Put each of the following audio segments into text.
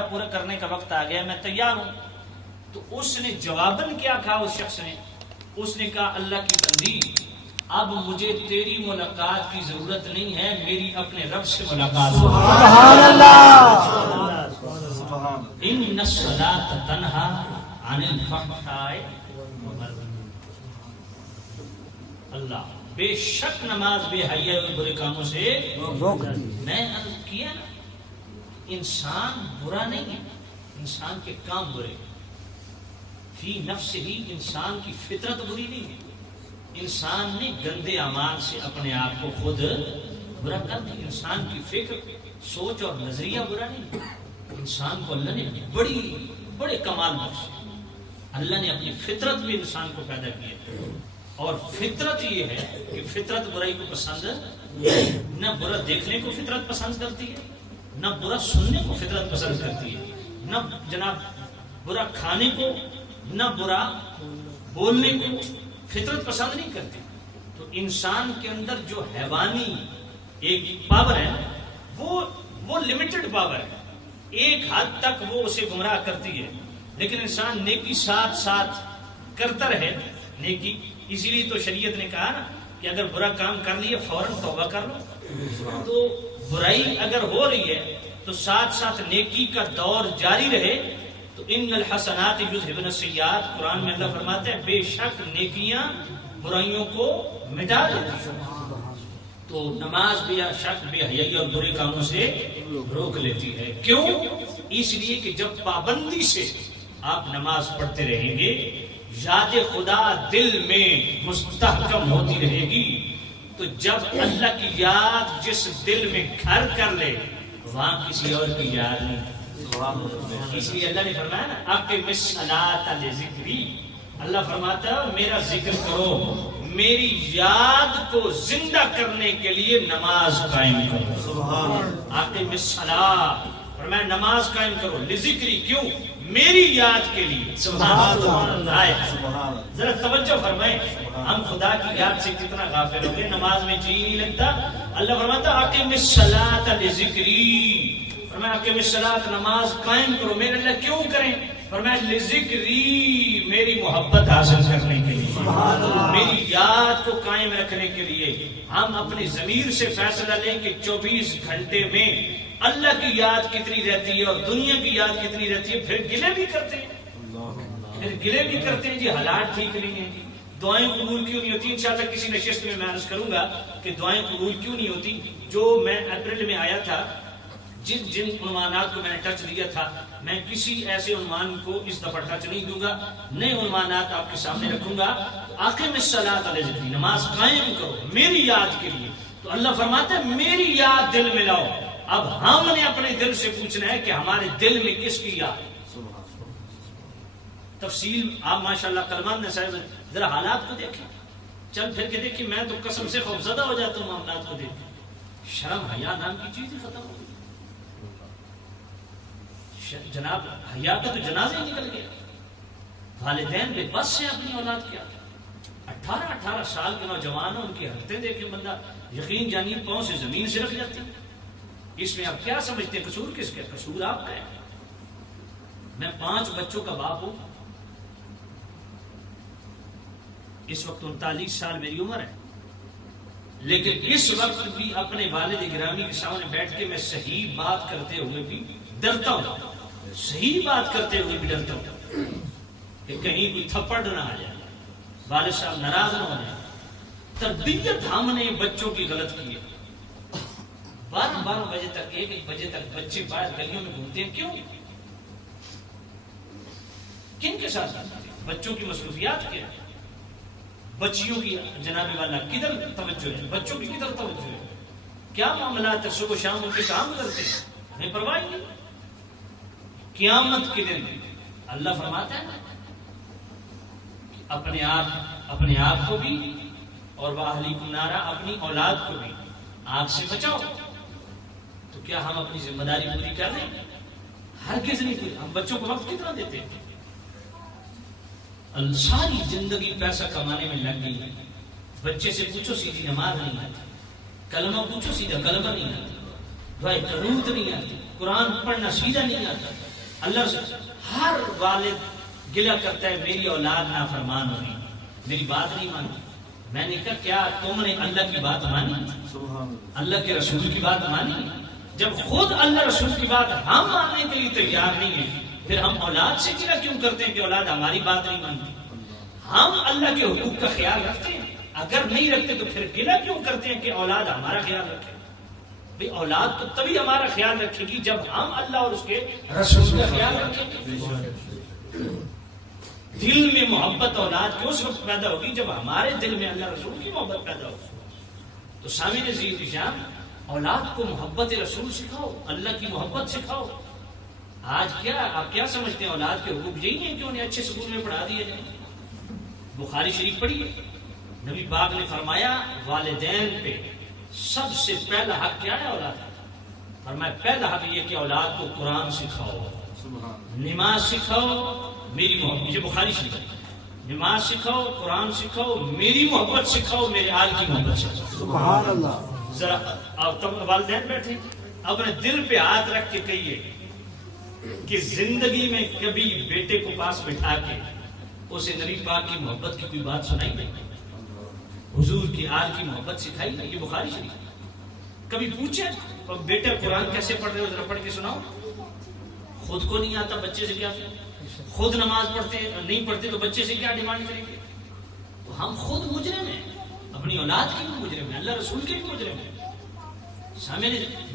پورا کرنے کا وقت آ گیا، میں تیار ہوں. تو اس نے جواباً کیا کہا اس شخص نے؟ اس نے کہا اللہ کی بندی، اب مجھے تیری ملاقات کی ضرورت نہیں ہے، میری اپنے رب سے ملاقات. سبحان اللہ. ان الصلاۃ تنہا عن الفحشاء والمنکر. اللہ بے شک نماز بے حیا اور برے کاموں سے روکتی. میں عرض کیا نا، انسان برا نہیں ہے، انسان کے کام برے. فی نفس ہی انسان کی فطرت بری نہیں ہے، انسان نے گندے اعمال سے اپنے آپ کو خود برا کر دیا. انسان کی فکر، سوچ اور نظریہ برا نہیں ہے. انسان کو اللہ نے بڑے کمال بخشے. اللہ نے اپنی فطرت میں انسان کو پیدا کیا، اور فطرت یہ ہے کہ فطرت برائی کو پسند نہ، برا دیکھنے کو فطرت پسند کرتی ہے، نہ برا سننے کو فطرت پسند کرتی ہے، نہ جناب برا کھانے کو، نہ برا بولنے کو فطرت پسند نہیں کرتی. تو انسان کے اندر جو حیوانی ایک پاور ہے وہ لمیٹڈ پاور ہے، ایک حد تک وہ اسے گمراہ کرتی ہے. لیکن انسان نیکی ساتھ ساتھ کرتا رہے، نیکی. اسی لیے تو شریعت نے کہا نا کہ اگر برا کام کر لیا فوراً توبہ کر لو. تو برائی اگر ہو رہی ہے تو ساتھ ساتھ نیکی کا دور جاری رہے. تو ان الحسنات یذھبن السیئات، قرآن میں اللہ فرماتے ہیں بے شک نیکیاں برائیوں کو مٹا دیتی ہیں. تو نماز بے شک بے حیائی اور برے کاموں سے روک لیتی ہے. کیوں؟ اس لیے کہ جب پابندی سے آپ نماز پڑھتے رہیں گے، یاد خدا دل میں مستحکم ہوتی رہے گی. تو جب اللہ کی یاد جس دل میں گھر کر لے، وہاں کسی اور کی یاد نہیں. اس لیے اللہ نے فرمایا نا اقم الصلاۃ لذکری. اللہ فرماتا ہے میرا ذکر کرو، میری یاد کو زندہ کرنے کے لیے نماز قائم کرو. اقم الصلاۃ، فرمایا نماز قائم کرو، لذکری، کیوں؟ میری یاد کے لیے. سبحان اللہ. ذرا توجہ فرمائیں، ہم خدا کی یاد سے کتنا غافل ہو گئے، نماز میں جی نہیں لگتا. اللہ فرماتا اقم الصلاۃ لذکری، فرمایا اقم الصلاۃ، نماز قائم کرو. میرے اللہ کیوں کریں؟ فرمایا لذکری، میری محبت حاصل کرنے کے لیے، میری یاد کو قائم رکھنے کے لیے. ہم اپنی ضمیر سے فیصلہ لیں کہ 24 گھنٹے میں اللہ کی یاد کتنی رہتی ہے اور دنیا کی یاد کتنی رہتی ہے. پھر گلے بھی کرتے ہیں جی حالات ٹھیک نہیں ہیں، دعائیں قبول کیوں نہیں ہوتی. انشاءاللہ کسی نشست میں عرض کروں گا کہ دعائیں قبول کیوں نہیں ہوتی. جو میں اپریل میں آیا تھا، جن عنوانات کو میں نے ٹچ دیا تھا، میں کسی ایسے عنوان کو اس دفعہ ٹچ نہیں دوں گا. نئے عنوانات آپ کے سامنے رکھوں گا. اقم الصلاۃ علی ذکری، نماز قائم کرو میری یاد کے لیے. تو اللہ فرماتا ہے میری یاد دل میں لاؤ. اب ہم نے اپنے دل سے پوچھنا ہے کہ ہمارے دل میں کس کی یاد. تفصیل آپ ماشاءاللہ کلمات نے صاحب ذرا حالات کو دیکھیں، چل پھر کے دیکھیں. میں تو قسم سے خوفزدہ ہو جاتا ہوں معاملات کو دیکھ کے. شرم حیا نام کی چیز ہی ختم ہو گئی. جناب حیا کا تو جنازہ ہی نکل گیا. والدین بے بس ہیں اپنی اولاد کیا. 18 سال کے نوجوان ہیں، ان کی حرکتیں دیکھیں بندہ یقین جانیے پاؤں سے زمین سے رکھ جاتی. اس میں آپ کیا سمجھتے ہیں قصور کس کا؟ قصور آپ کا ہے. میں 5 بچوں کا باپ ہوں. اس وقت 39 سال میری عمر ہے، لیکن اس وقت بھی اپنے والد گرامی کے سامنے بیٹھ کے میں صحیح بات کرتے ہوئے بھی ڈرتا ہوں. صحیح بات کرتے ہوئے بھی ڈرتا ہوں کہ کہیں کوئی تھپڑ نہ آ جائے، والد صاحب ناراض نہ ہو جائے. تربیت ہم نے بچوں کی غلط کی ہے. 12 بجے تک، 1 بجے تک بچے باہر گلیوں میں گھومتے ہیں. کیوں؟ کن کے ساتھ؟ بچوں کی مصروفیات کیا؟ بچیوں کی جناب والا کدھر توجہ ہے؟ بچوں کی کدھر توجہ ہے؟ کیا معاملات ہے؟ صبح شام ان کے کام کرتے ہیں، نہیں پرواہ نہیں. قیامت کے دن اللہ فرماتا ہے اپنے آپ کو بھی اور وَأَهْلِكُمْ نَارًا، اپنی اولاد کو بھی آگ سے بچاؤ. تو کیا ہم اپنی ذمہ داری پوری کر رہے ہیں؟ ہرگز نہیں پوری. ہم بچوں کو وقت کتنا دیتے ہیں؟ ساری زندگی پیسہ کمانے میں لگ گئی. بچے سے پوچھو سیدھی نماز نہیں آتی، کلمہ پوچھو سیدھا کلمہ نہیں آتی، دعائے قنوت نہیں آتی. قرآن پڑھنا سیدھا نہیں آتا. اللہ سے ہر والد گلہ کرتا ہے میری اولاد نافرمان ہو رہی, میری بات نہیں مانتی. میں نے کہا کیا تم نے اللہ کی بات مانی, اللہ کے رسول کی بات مانی؟ جب خود اللہ رسول کی بات ہم ماننے کے لیے تیار نہیں ہے, پھر ہم اولاد سے گلہ کیوں کرتے ہیں کہ اولاد ہماری بات نہیں مانتی؟ ہم اللہ کے حقوق کا خیال رکھتے ہیں, اگر نہیں رکھتے تو پھر گلہ کیوں کرتے ہیں کہ اولاد ہمارا خیال رکھے؟ بھئی اولاد تو تبھی ہمارا خیال رکھے گی جب ہم اللہ اور اس کے رسول کا خیال رکھیں گے. دل میں محبت اولاد کی اس وقت پیدا ہوگی جب ہمارے دل میں اللہ رسول کی محبت پیدا ہوگی. تو سامعین عزیز احترام, اولاد کو محبت رسول سکھاؤ, اللہ کی محبت سکھاؤ. آج کیا آپ کیا سمجھتے ہیں اولاد کے حقوق یہی ہیں کہ انہیں اچھے سکول میں پڑھا دیے جائیں؟ بخاری شریف پڑھیے, نبی پاک نے فرمایا والدین پہ سب سے پہلا حق کیا ہے اولاد کا؟ فرمایا پہلا حق یہ کہ اولاد کو قرآن سکھاؤ, نماز سکھاؤ, میری محبت. یہ بخاری شریف ہے. نماز سکھاؤ, قرآن سکھاؤ, میری محبت سکھاؤ, میرے آل کی محبت سکھاؤ. سبحان اللہ. ذرا اب تم والدین بیٹھے اپنے دل پہ ہاتھ رکھ کے کہیے کہ زندگی میں کبھی بیٹے کو پاس بٹھا کے اسے نبی پاک کی محبت کی کوئی بات سنائی نہیں, حضور کی آل کی محبت سکھائی نہیں؟ یہ بخاری شریف. کبھی پوچھے بیٹا قرآن کیسے پڑھ رہے ہو, ذرا پڑھ کے سناؤ. خود کو نہیں آتا بچے سے کیا, خود نماز پڑھتے نہیں پڑھتے تو بچے سے کیا ڈیمانڈ کریں گے؟ تو ہم خود مجرم ہیں, اپنی اولاد کے بھی مجرم ہیں, اللہ رسول کے بھی مجرم ہیں.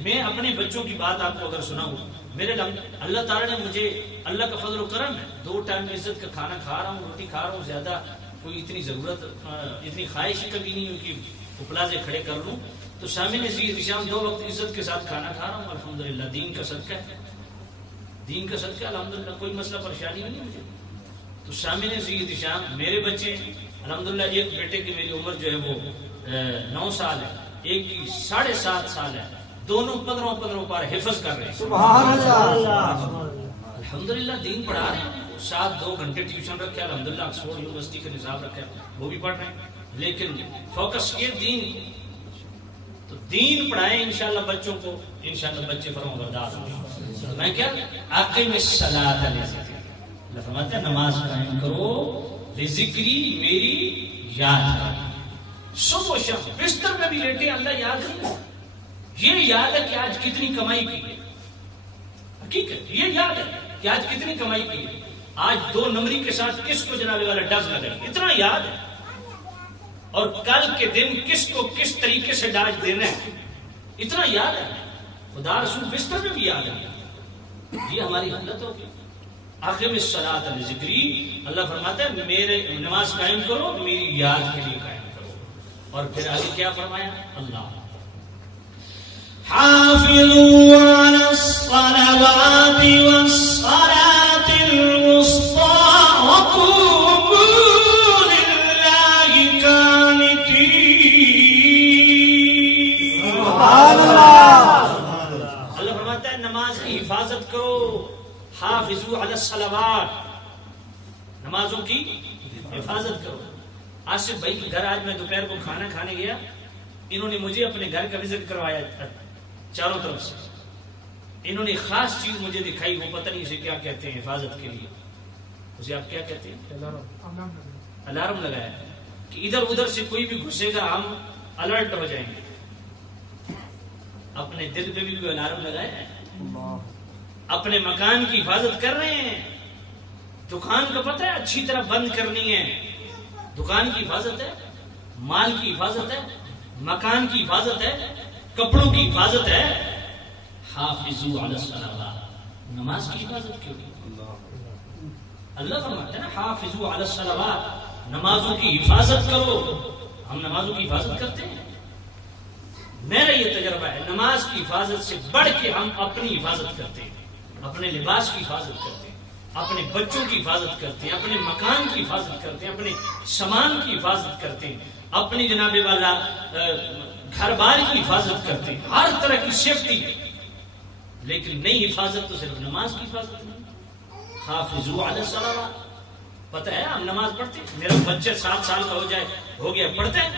میں اپنے بچوں کی بات آپ کو اگر سناؤں, میرے اللہ تعالیٰ نے مجھے, اللہ کا فضل و کرم ہے, 2 ٹائم عزت کا کھانا کھا رہا ہوں, روٹی کھا رہا ہوں, زیادہ کوئی اتنی ضرورت اتنی خواہش کبھی نہیں ہوئی کہ اپلازے کھڑے کر لوں. تو سامعین عزیز شام 2 وقت عزت کے ساتھ کھانا کھا رہا ہوں, الحمدللہ. دین کا صدقہ ہے, دین کا صدقہ الحمدللہ, کوئی مسئلہ پریشانی نہیں مجھے. تو سامعین عزیز شام میرے بچے الحمدللہ, ایک بیٹے کی میری عمر جو ہے وہ 9 سال ہے, ایک کی 7.5 سال ہے, دونوں 15 پار حفظ کر رہے ہیں. سبحان اللہ. الحمدللہ دین پڑھا رہے ہیں. 2 گھنٹے ٹیوشن رکھے الحمدللہ, آکسفورڈ یونیورسٹی کا نصاب رکھا ہے, وہ بھی پڑھ رہے ہیں, لیکن فوکس کیے دین. تو دین پڑھائیں انشاءاللہ بچوں کو, انشاءاللہ بچے فرمانبردار ہوں گے. میں کیا اقیم الصلاۃ لذکری, اللہ فرماتا ہے نماز قائم کرو لذکری, میری یاد کرو. صبح و شام بستر میں بھی لیٹے اللہ یاد نہیں, یہ یاد ہے کہ آج کتنی کمائی کی ہے, حقیقت یہ یاد ہے کہ آج کتنی کمائی کی ہے, آج 2 نمبری کے ساتھ کس کو جناب والا ڈز لگائی, اتنا یاد ہے. اور کل کے دن کس کو کس طریقے سے ڈاج دینا ہے, اتنا یاد ہے. خدا رسول بستر میں بھی یاد ہے. یہ ہماری حالت ہوگی. اقیم الصلاۃ لذکری, اللہ فرماتا ہے میرے نماز قائم کرو میری یاد کے لیے قائم کرو. اور پھر آگے کیا فرمایا, اللہ حافظوا على الصلوات والصلاة الوسطى وقوموا لله قانتين. سبحان اللہ. اللہ فرماتا ہے نماز کی حفاظت کرو. حافظوا علی الصلوات, نمازوں کی حفاظت کرو. آصف بھائی کے گھر آج میں دوپہر کو کھانا کھانے گیا, انہوں نے مجھے اپنے گھر کا وزٹ کروایا چاروں طرف سے. انہوں نے خاص چیز مجھے دکھائی, وہ پتہ نہیں اسے کیا کہتے ہیں حفاظت کے لیے, اسے آپ کیا کہتے ہیں, الارم لگایا کہ ادھر ادھر سے کوئی بھی گھسے گا ہم الرٹ ہو جائیں گے. اپنے دل پہ بھی کوئی الارم لگایا ہے, اپنے مکان کی حفاظت کر رہے ہیں. دکان کا پتہ ہے اچھی طرح بند کرنی ہے, دکان کی حفاظت ہے, مال کی حفاظت ہے, مکان کی حفاظت ہے, کپڑوں کی حفاظت ہے. حافظوا علی الصلوات, نماز کی حفاظت کیوں نہیں؟ اللہ فرماتا ہے نا حافظوا علی الصلوات, نمازوں کی حفاظت کرو. ہم نمازوں کی حفاظت کرتے ہیں. میرا یہ تجربہ ہے نماز کی حفاظت سے بڑھ کے ہم اپنی حفاظت کرتے ہیں, اپنے لباس کی حفاظت کرتے ہیں, اپنے بچوں کی حفاظت کرتے ہیں, اپنے مکان کی حفاظت کرتے ہیں, اپنے سامان کی حفاظت کرتے ہیں, اپنی جناب والا گھر بار کی حفاظت کرتے ہیں, ہر طرح کی سیفٹی. لیکن نہیں حفاظت تو صرف نماز کی حفاظت نہیں. حافظوا علی الصلوات, پتہ ہے ہم نماز پڑھتے ہیں, میرا بچہ 7 سال کا ہو جائے, ہو گیا, پڑھتے ہیں.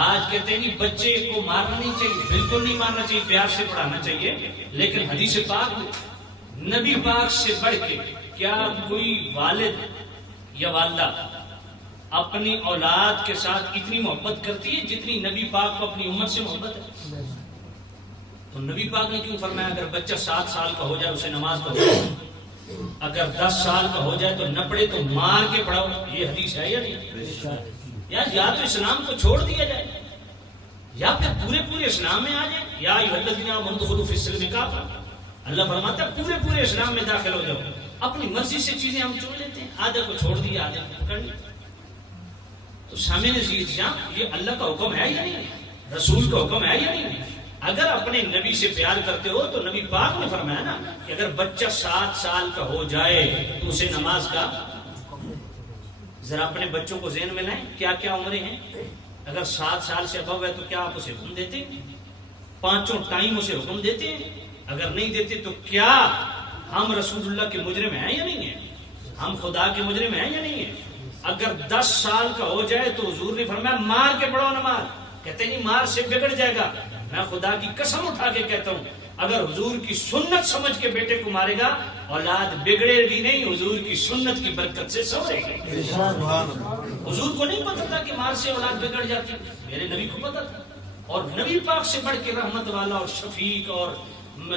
آج کہتے ہیں کہ بچے کو مارنا نہیں چاہیے، بالکل نہیں مارنا چاہیے، پیار سے پڑھانا چاہیے، لیکن حدیث پاک نبی پاک سے بڑھ کے کیا کوئی والد یا والدہ اپنی اولاد کے ساتھ اتنی محبت کرتی ہے جتنی نبی پاک کو اپنی امت سے محبت ہے؟ تو نبی پاک نے کیوں فرمایا اگر بچہ 7 سال کا ہو جائے اسے نماز پڑھو، اگر 10 سال کا ہو جائے تو نہ پڑھے تو مار کے پڑھاؤ؟ یہ حدیث ہے یا نہیں؟ یا تو اسلام کو چھوڑ دیا جائے یا پھر پورے اسلام میں آ جائے. یا الذین آمنوا ادخلوا فی السلم کافہ، اللہ فرماتا ہے پورے اسلام میں داخل ہو جاؤ. اپنی مرضی سے چیزیں ہم چن لیتے ہیں، آدھے کو چھوڑ دیا آدھے کو پکڑ لیا. تو سامنے عزیز یہ اللہ کا حکم ہے یا نہیں؟ رسول کا حکم ہے یا نہیں؟ اگر اپنے نبی سے پیار کرتے ہو تو نبی پاک نے فرمایا نا کہ اگر بچہ 7 سال کا ہو جائے تو اسے نماز کا، ذرا اپنے بچوں کو ذہن میں لائیں کیا کیا عمریں ہیں. اگر 7 سال سے ابو ہے تو کیا آپ اسے حکم دیتے ہیں؟ 5 ٹائم اسے حکم دیتے ہیں؟ اگر نہیں دیتے تو کیا ہم رسول اللہ کے مجرم ہیں یا نہیں ہیں؟ ہم خدا کے مجرم ہیں یا نہیں ہیں؟ اگر 10 سال کا ہو جائے تو حضور نے فرمایا مار کے پڑھو نماز. کہتے نہیں مار سے بگڑ جائے گا. میں خدا کی قسم اٹھا کے کہتا ہوں اگر حضور کی سنت سمجھ کے بیٹے کو مارے گا اولاد بگڑے گی نہیں، حضور کی سنت کی برکت سے سنورے گی. حضور کو نہیں پتا تھا کہ مار سے اولاد بگڑ جاتی، میرے نبی کو پتا تھا. اور نبی پاک سے بڑھ کے رحمت والا اور شفیق اور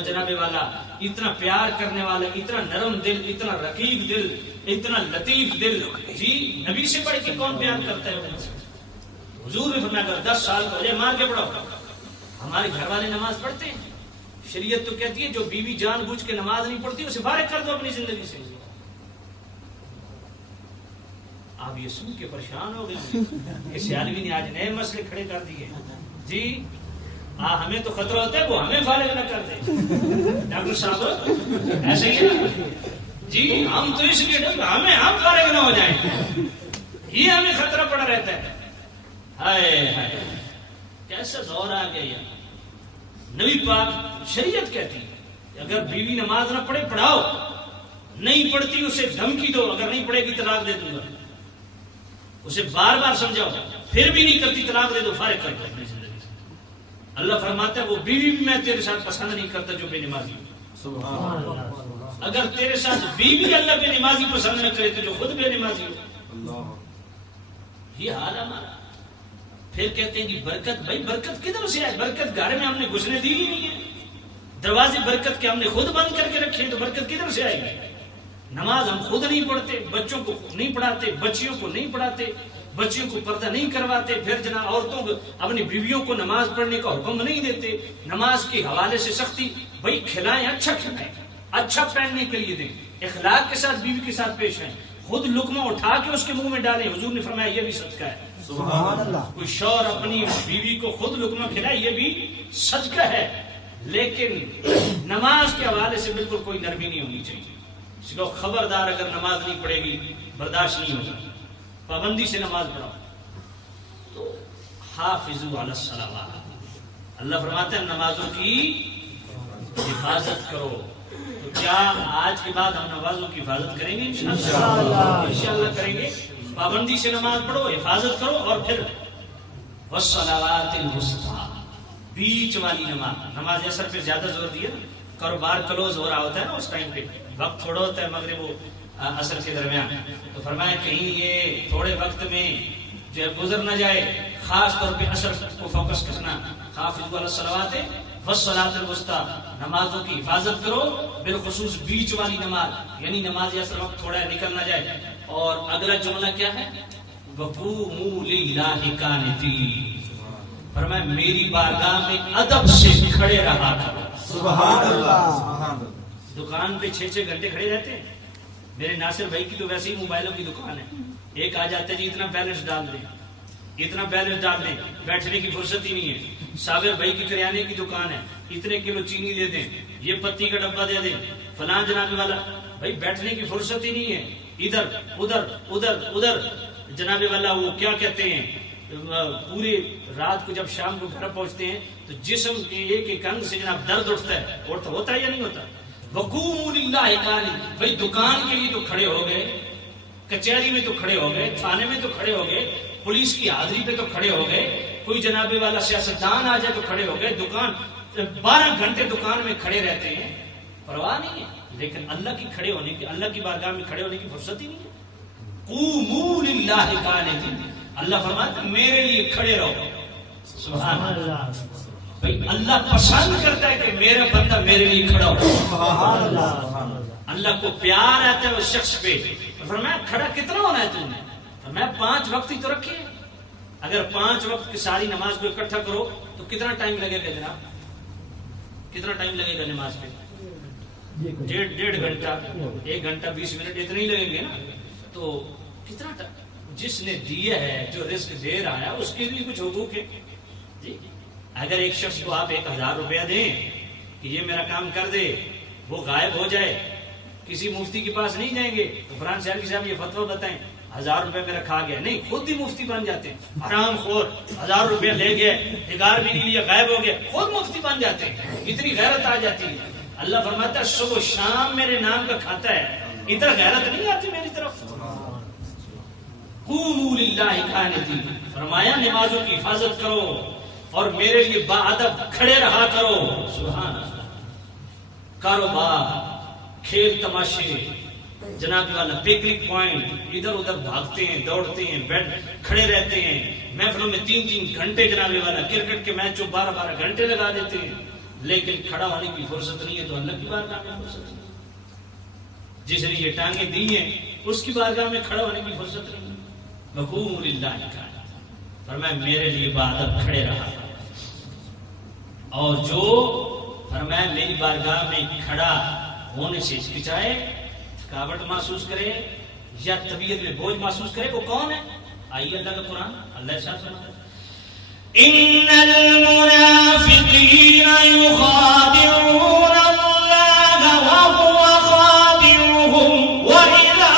جناب والا، اتنا پیار کرنے والا، اتنا نرم دل، اتنا رقیق دل، اتنا لطیف دل، جی نبی سے بڑھ کے کون پیار کرتا ہے؟ حضور نے فرمایا اگر 10 سال کا ہو جائے مار کے پڑھو. ہمارے گھر والے نماز پڑھتے ہیں؟ شریعت تو کہتی ہے جو بیوی جان بوجھ کے نماز نہیں پڑھتی اسے فارغ کر دو اپنی زندگی سے. آپ یہ سن کے پریشان ہو گئے کہ سیالوی نے آج نئے مسئلے کھڑے کر دیے. جی ہمیں تو خطرہ ہوتا ہے وہ ہمیں فارغ نہ کر دے. ڈاکٹر صاحب ایسے ہی ہے جی، ہم تو اس لیے ہم فارغ نہ ہو جائیں، یہ ہمیں خطرہ پڑا رہتا ہے. ہائے ہائے کیسا دور آ گیا یار. نبی پاک شریعت کہتی ہے اگر بیوی نماز نہ پڑھے پڑھاؤ، نہیں پڑھتی اسے دھمکی دو، اگر نہیں پڑھے گی طلاق دے دوں گا. اسے بار بار سمجھاؤ، پھر بھی نہیں کرتی طلاق دے دو، فارغ کر دو اپنی زندگی سے. اللہ فرماتا ہے وہ بیوی بھی میں تیرے ساتھ پسند نہیں کرتا جو بے نمازی ہو. اگر تیرے ساتھ بیوی اللہ بے نمازی پسند نہ کرے تو جو خود بے نمازی ہو. یہ حال ہمارا. پھر کہتے ہیں کہ برکت، بھائی برکت کدھر سے آئے؟ برکت گھر میں ہم نے گھسنے دی ہی نہیں ہے. دروازے برکت کے ہم نے خود بند کر کے رکھے ہیں، تو برکت کدھر سے آئے گی؟ نماز ہم خود نہیں پڑھتے، بچوں کو نہیں پڑھاتے، بچیوں کو نہیں پڑھاتے، بچیوں کو پردہ نہیں کرواتے، پھر جناب عورتوں کو اپنی بیویوں کو نماز پڑھنے کا حکم نہیں دیتے، نماز کے حوالے سے سختی. بھائی کھلائیں، اچھا کھلائیں، اچھا پہننے کے لیے دیں، اخلاق کے ساتھ بیوی کے ساتھ پیش آئیں. خود لقمہ اٹھا کے اس کے منہ میں ڈالیں. حضور نے فرمایا یہ بھی صدقہ ہے. سبحان اللہ. کوئی شوہر اپنی بیوی کو خود لقمہ کھلائے یہ بھی صدقہ ہے. لیکن نماز کے حوالے سے بالکل کوئی نرمی نہیں ہونی چاہیے. اس کو خبردار اگر نماز نہیں پڑھے گی برداشت نہیں ہوگا. پابندی سے نماز پڑھاؤ. تو حافظوا علی الصلوات، اللہ فرماتے ہیں نمازوں کی حفاظت کرو. تو کیا آج کے بعد ہم نمازوں کی حفاظت کریں گے؟ انشاءاللہ کریں گے. پابندی سے نماز پڑھو، حفاظت کرو. اور پھر والصلوات الوسطی، بیچ والی نماز. نماز اثر پہ زیادہ زور دیا، کاروبار کلوز ہو رہا ہوتا ہے نا، اس ٹائم پہ وقت تھوڑا ہوتا ہے مغرب و عصر کے درمیان. تو فرمایا کہیں یہ تھوڑے وقت میں جو ہے گزر نہ جائے. خاص طور پہ عصر کو فوکس کرنا. حافظوا علی الصلوات والصلاۃ الوسطی، نمازوں کی حفاظت کرو، بالخصوص بیچ والی نماز، یعنی نماز اثر وقت تھوڑا نکل نہ جائے. اور اگلا جملہ کیا ہے؟ وقوموا للہ قانتین، فرمایا میری بارگاہ میں ادب سے کھڑے رہا کرو. سبحان اللہ. دکان پہ 6 گھنٹے کھڑے رہتے ہیں. میرے ناصر بھائی کی تو ویسے ہی موبائلوں کی دکان ہے. ایک آ جاتے جی اتنا بیلنس ڈال دیں، اتنا بیلنس ڈال دیں، بیٹھنے کی فرصت ہی نہیں ہے. صابر بھائی کی کریانے کی دکان ہے، اتنے کلو چینی دے دیں، یہ پتی کا ڈبہ دے دیں، فلاں جناب والا. بھائی بیٹھنے کی فرصت ہی نہیں ہے. ادھر ادھر ادھر ادھر جناب والا وہ کیا کہتے ہیں، پوری رات کو جب شام کو گھر پہنچتے ہیں تو جسم کے ایک ایک انگ سے جناب درد اٹھتا ہے. ہوتا ہے یا نہیں ہوتا؟ وقوموا للہ قانتین. بھائی دکان کے لیے تو کھڑے ہو گئے، کچہری میں تو کھڑے ہو گئے، تھانے میں تو کھڑے ہو گئے، پولیس کی حاضری پہ تو کھڑے ہو گئے، کوئی جناب والا سیاستدان آ جائے تو کھڑے ہو گئے، دکان 12 گھنٹے دکان میں کھڑے رہتے ہیں، پرواہ نہیں ہے، لیکن اللہ کی کھڑے ہونے کی، اللہ کی بارگاہ میں کھڑے ہونے کی فرصت ہی نہیں ہے۔ قوموا للہ قانتین، اللہ فرماتا ہے میرے لیے کھڑے رہو۔ سبحان اللہ، بھائی اللہ پسند کرتا ہے کہ میرا بندہ میرے لیے کھڑا ہو۔ سبحان اللہ، اللہ کو پیار آتا ہے اس شخص پہ۔ فرمایا کھڑا کتنا ہونا ہے تم نے؟ فرمایا 5 وقت ہی تو رکھے، اگر 5 وقت کی ساری نماز کو اکٹھا کرو تو کتنا ٹائم لگے گا جناب؟ کتنا ٹائم لگے گا نماز پہ؟ 1.5 گھنٹہ، 1 گھنٹہ 20 منٹ اتنے ہی لگیں گے نا، تو کتنا ٹائم؟ جس نے دیا ہے، جو رزق دے رہا ہے، اس کے لیے کچھ حقوق ہے جی۔ اگر ایک شخص کو آپ 1000 روپیہ دیں کہ یہ میرا کام کر دے، وہ غائب ہو جائے، کسی مفتی کے پاس نہیں جائیں گے تو فرحان شہر صاحب یہ فتویٰ بتائیں 1000 روپے میرا کھا گیا، نہیں، خود ہی مفتی بن جاتے ہیں۔ حرام خور 1000 روپے لے گئے، نگار بھی نہیں لیا، غائب ہو گیا، خود مفتی بن جاتے ہیں، اتنی غیرت آ جاتی ہے۔ اللہ فرماتا ہے صبح و شام میرے نام کا کھاتا ہے، ادھر غیرت نہیں آتی میری طرف۔ قوموا للہ قانتین، فرمایا نمازوں کی حفاظت کرو اور میرے لیے باادب کھڑے رہا کرو۔ سبحان اللہ۔ کاروبار، کھیل تماشے، جناب والا پکنک پوائنٹ، ادھر ادھر بھاگتے ہیں، دوڑتے ہیں، بیٹھ کھڑے رہتے ہیں، محفلوں میں 3 گھنٹے جناب والا، کرکٹ کے میچوں 12 گھنٹے لگا دیتے ہیں، لیکن کھڑا ہونے کی فرصت نہیں ہے تو اللہ کی بارگاہ میں فرصت نہیں۔ جس نے یہ ٹانگیں دی ہیں اس کی بارگاہ میں کھڑا ہونے کی فرصت نہیں ہے۔ وقوموا للہ قانتین، فرمایا میرے لیے باادب کھڑے رہا، اور جو فرمایا میری بارگاہ میں کھڑا ہونے سے ہچکچائے، تھکاوٹ محسوس کرے یا طبیعت میں بوجھ محسوس کرے، وہ کون ہے؟ آئیے اللہ کا قرآن، اللہ ارشاد فرماتا ہے ان المنافقین یخادعون اللہ وهو خادعهم وإذا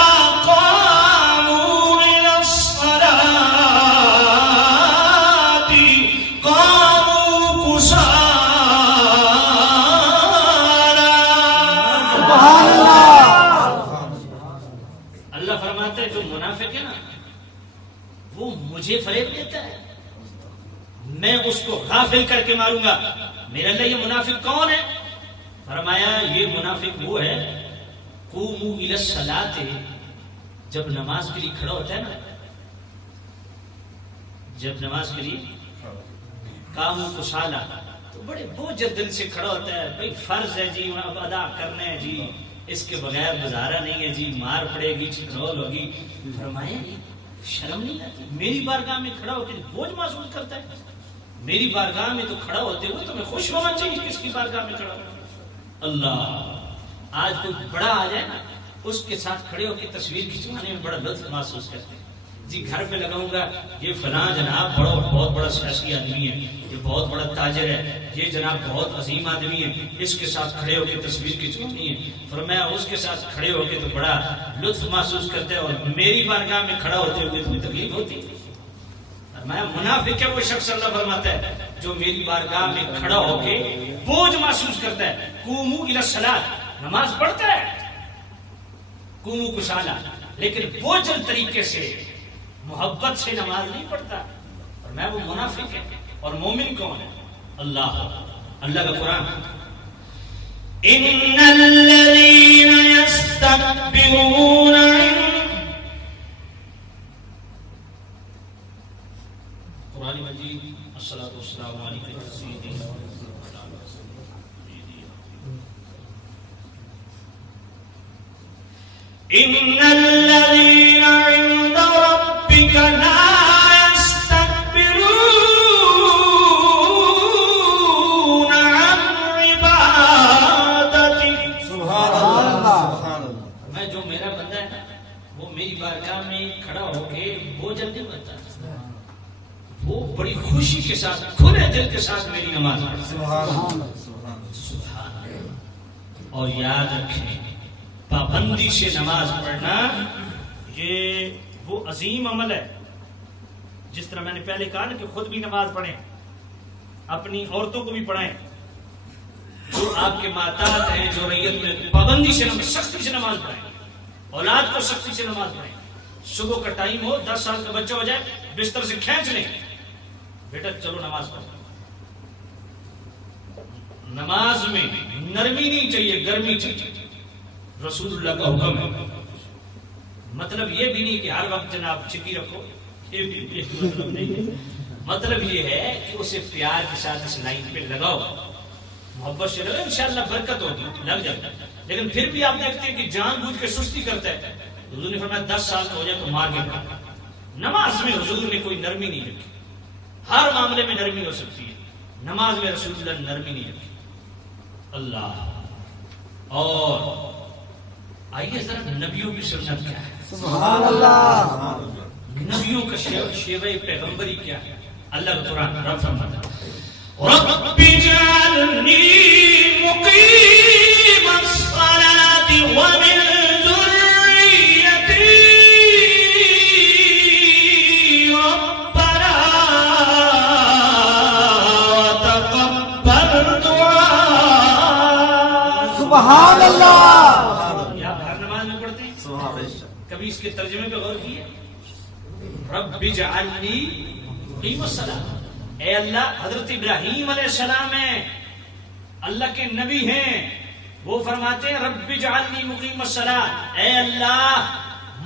قاموا إلى الصلاة قاموا كسالى۔ سبحان اللہ، اللہ فرماتا ہے جو منافق ہے نا وہ مجھے فریب دیتا ہے، میں اس کو غافل کر کے ماروں گا۔ میرے اللہ یہ منافق کون ہے؟ فرمایا یہ منافق وہ ہے قوموا الی الصلاۃ، جب نماز کے لیے کھڑا ہوتا ہے نا، جب نماز کے لیے قاموا کسالى تو بڑے بوجھ دل سے کھڑا ہوتا ہے، بھائی فرض ہے جی، اب ادا کرنا ہے جی، اس کے بغیر گزارا نہیں ہے جی، مار پڑے گی، چٹرول ہوگی۔ فرمایا شرم نہیں آتی؟ میری بارگاہ میں کھڑا ہو کے بوجھ محسوس کرتا ہے؟ میری بارگاہ میں تو کھڑا ہوتے ہوئے تمہیں خوش ہونا چاہیے، کس کی بارگاہ میں کھڑا ہو؟ اللہ، آج کوئی بڑا آ جائے نا، اس کے ساتھ کھڑے ہو کے تصویر کھنچوانے میں بڑا لطف محسوس کرتے ہیں جی۔ گھر پہ لگاؤں گا یہ فلاں جناب بہت بڑا سیاسی آدمی ہے، یہ بہت بڑا تاجر ہے، یہ جناب بہت عظیم آدمی ہے، اس کے ساتھ کھڑے ہو کے تصویر کھنچوانی ہے۔ فرمایا اس کے ساتھ کھڑے ہو کے تو بڑا لطف محسوس کرتے ہیں، اور میری بارگاہ میں کھڑا ہوتے ہوئے تمہیں تکلیف ہوتی ہے۔ فرمایا منافق ہے وہ شخص، اللہ فرماتا ہے جو میری بارگاہ میں کھڑا ہو کے بوجھ محسوس کرتا ہے۔ قوموا الی الصلاۃ، نماز پڑھتا ہے، قوموا کسالى، لیکن بوجھل طریقے سے، محبت سے نماز نہیں پڑھتا۔ اور میں وہ منافق ہے۔ اور مومن کون ہے؟ اللہ کا قرآن، ان الذین یستکبرون قرآن مجید الصلاۃ والسلام علیکم سیدنا ان الذین عند ربک لا بارگاہ میں کھڑا ہو کے وہ جلدی بنتا ہے، وہ بڑی خوشی کے ساتھ، کھلے دل کے ساتھ میری نماز پڑھتا ہے۔ اور یاد رکھیں پابندی سے نماز پڑھنا یہ وہ عظیم عمل ہے، جس طرح میں نے پہلے کہا نا کہ خود بھی نماز پڑھیں، اپنی عورتوں کو بھی پڑھائیں، جو آپ کے ماتحت ہیں، جو ریت میں پابندی سے سختی سے نماز پڑھیں، اولاد کو سختی سے نماز پڑھیں۔ صبح کا ٹائم ہو، 10 سال کا بچہ ہو جائے، بستر سے کھینچ لیں، بیٹا چلو نماز پڑھو. نماز میں نرمی نہیں چاہیے، گرمی چاہیے. رسول اللہ کا حکم ہے. مطلب یہ بھی نہیں کہ ہر وقت جناب چکی رکھو، یہ بھی مطلب نہیں ہے. مطلب یہ ہے کہ اسے پیار کے ساتھ اس لائن پہ لگاؤ، محبت سے لگاؤ، انشاءاللہ برکت ہوگی، لگ جائے. لیکن پھر بھی آپ دیکھتے ہیں کہ جان بوجھ کے سستی کرتا ہے. حضور نے فرمایا 10 سال کا ہو جائے تو مار کے کھانا. نماز میں حضور نے کوئی نرمی نہیں رکھی. ہر معاملے میں نرمی ہو سکتی ہے، نماز میں رسول اللہ نے نرمی نہیں رکھی. اللہ. اور آئیے ذرا نبیوں کی سنت کیا ہے، سبحان اللہ. نبیوں کا شیوہ پیغمبری کیا ہے. اللہ کا قرآن رب فرماتا ہے رب اجعلنی مقیم الصلاۃ ومن ذریتی ربنا وتقبل دعاء. سبحان اللہ. یہ آپ ہر نماز میں پڑھتے ہیں. کبھی اس کے ترجمے پہ غور کیے؟ رب اجعلنی مقیم الصلاۃ. اے اللہ، حضرت ابراہیم علیہ السلام ہیں، اللہ کے نبی ہیں، وہ فرماتے ہیں رب اجعلنی مقیم الصلاۃ، اے اللہ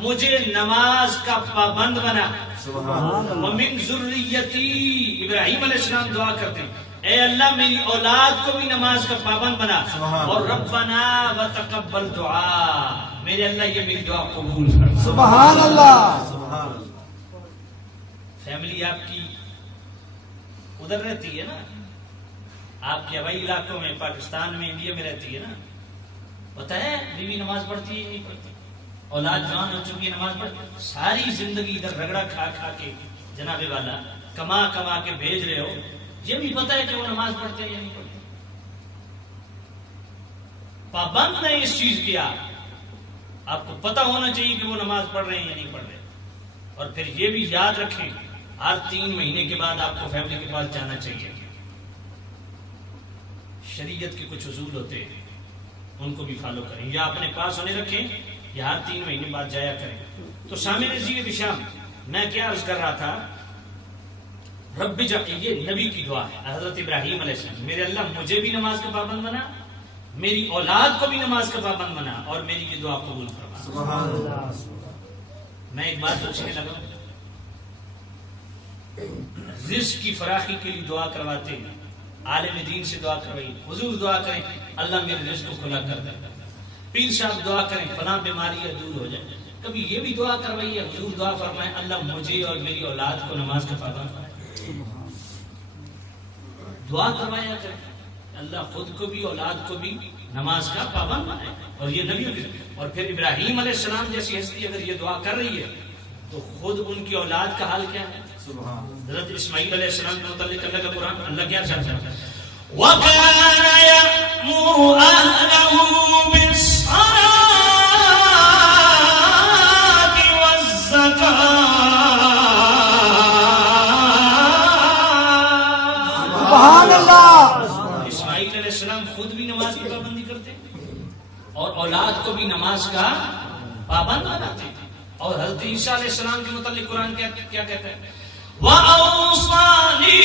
مجھے نماز کا پابند بنا. ومن ذریتی، ابراہیم علیہ السلام دعا کرتے ہیں اے اللہ میری اولاد کو بھی نماز کا پابند بنا. اور ربنا وتقبل دعا، میرے اللہ یہ میری دعا قبول فرما. سبحان اللہ. فیملی آپ کی ادھر رہتی ہے نا، آپ کے ہوائی علاقوں میں، پاکستان میں، انڈیا میں رہتی ہے نا. پتہ ہے بیوی نماز پڑھتی ہے نہیں پڑھتی، اولاد جوان ہو چکی ہے نماز پڑھتی، ساری زندگی ادھر رگڑا کھا کھا کے جناب والا کما کما کے بھیج رہے ہو، یہ بھی پتہ ہے کہ وہ نماز پڑھتے ہیں یا نہیں پڑھتے. پابند نہیں اس چیز کی. آپ کو پتہ ہونا چاہیے کہ وہ نماز پڑھ رہے ہیں یا نہیں پڑھ رہے. اور پھر یہ بھی یاد رکھیں ہر 3 مہینے کے بعد آپ کو فیملی کے پاس جانا چاہیے. شریعت کے کچھ اصول ہوتے ہیں، ان کو بھی فالو کریں، یا اپنے پاس ہونے رکھیں یا ہر 3 مہینے بعد جایا کریں. تو سامنے زیر دشام میں کیا عرض کر رہا تھا، رب یہ نبی کی دعا ہے حضرت ابراہیم علیہ السلام، میرے اللہ مجھے بھی نماز کا پابند بنا، میری اولاد کو بھی نماز کا پابند بنا، اور میری یہ دعا قبول فرما. سبحان اللہ. میں ایک بات پوچھنے لگا، رزق کی فراخی کے لیے دعا کرواتے ہیں، عالم دین سے دعا کروائیے، حضور دعا کریں اللہ میرے رزق کو کھلا کر دے، پیر صاحب دعا کریں فلاں بیماری ہے دور ہو جائے. کبھی یہ بھی دعا کروائیے، حضور دعا فرمائیں اللہ مجھے اور میری اولاد کو نماز کا پابند بنائے. دعا کروایا کریں اللہ خود کو بھی اولاد کو بھی نماز کا پابند بنائے. اور یہ نبیوں کی، اور پھر ابراہیم علیہ السلام جیسی ہستی اگر یہ دعا کر رہی ہے تو خود ان کی اولاد کا حال کیا ہے. حضرت اسماعیل علیہ السلام کے متعلق اللہ کا قرآن اللہ کیا چاہتا ہے، وَكَانَ يَأْمُرُ أَهْلَهُ بِالصَّلَاةِ وَالزَّكَاةِ. سبحان اللہ. اسماعیل علیہ السلام خود بھی نماز کی پابندی کرتے اور اولاد کو بھی نماز کا پابند بناتے. اور حضرت عیسیٰ علیہ السلام کے متعلق قرآن کیا کہتا ہے، وَأَوْصَانِي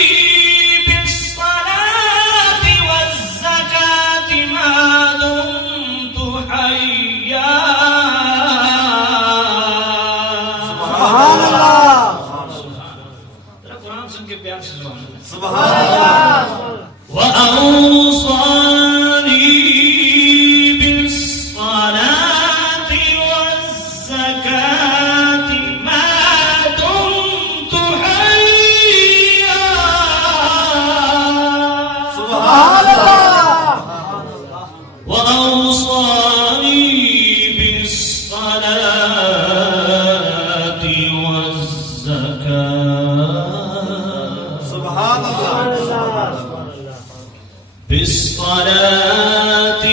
بِالصَّلَاةِ وَالزَّكَاةِ مَا دُمْتُ حَيًّا. سبحان اللہ. ذرا قرآن سن کے پیار سے سبحان اللہ. سبحان اللہ. وَأَوْصَانِي بِالصَّلَاةِ وَالزَّكَاةِ مَا دُمْتُ حَيًّا. سبحان اللہ. وَأَوْصَانِي بِالصَّلَاةِ وَالزَّكَاةِ. سبحان اللہ. بالصلاة